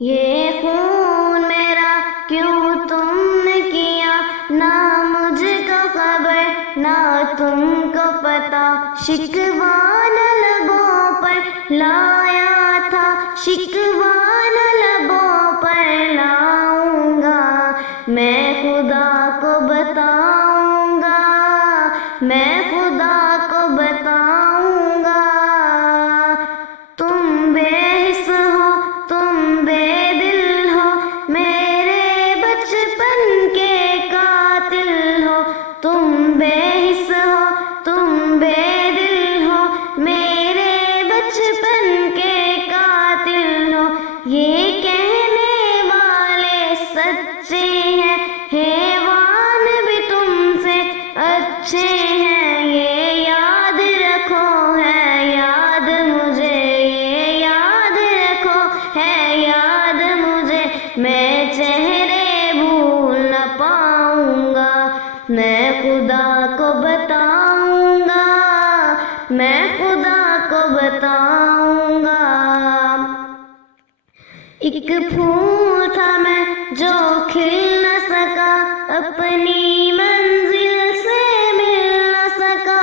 یہ خون میرا کیوں تم نے کیا، نہ مجھ کو خبر نہ تم کو پتا، شکوان لبوں پر لایا تھا، شکوان لبوں پر لاؤں گا، میں خدا کو بتاؤں گا، میں خدا کو بتاؤں گا۔ تم بے حس ہو، تم بے دل ہو، میرے بچپن کے قاتل ہو، تم بے حس ہو، تم بے دل ہو، میرے بچپن کے قاتل ہو۔ یہ کہنے والے سچے ہیں، حیوان بھی تم سے اچھے ہیں، یہ یاد رکھو ہے یاد مجھے، یہ یاد رکھو ہے یاد مجھے، میں چہرے بھول نہ پاؤں گا، میں خدا کو بتاؤں گا، میں خدا کو بتاؤں گا۔ ایک پھول تھا میں جو کھل نہ سکا، اپنی منزل سے مل نہ سکا،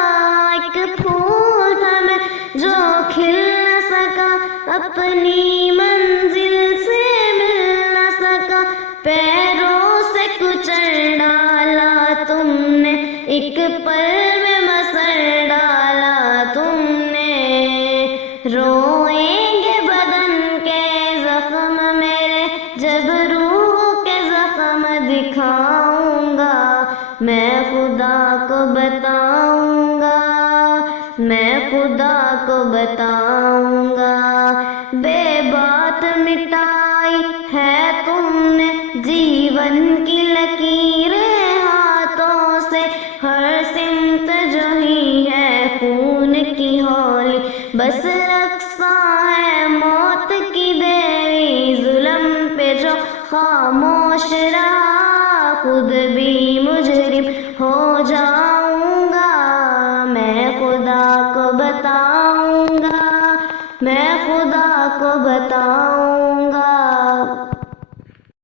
ایک پھول تھا میں جو کھل نہ سکا، اپنی منزل سے مل نہ سکا، پیروں سے کچل ڈالا تم نے، ایک پل میں مسل ڈالا تم نے، روئیں گے بدن کے زخم میرے، جب روح کے زخم دکھاؤں گا، میں خدا کو بتاؤں گا، میں خدا کو بتاؤں گا۔ بے بات مٹائی ہے تم نے جیون کی لکیریں ہاتھوں سے، ہر سمت جو ہی ہے خون کی ہولی، بس رقصاں ہے موت کی دیوی، ظلم پہ جو خاموش رہا، خود بھی مجرم ہو جاؤں گا، میں خدا کو بتاؤں گا، میں خدا کو بتاؤں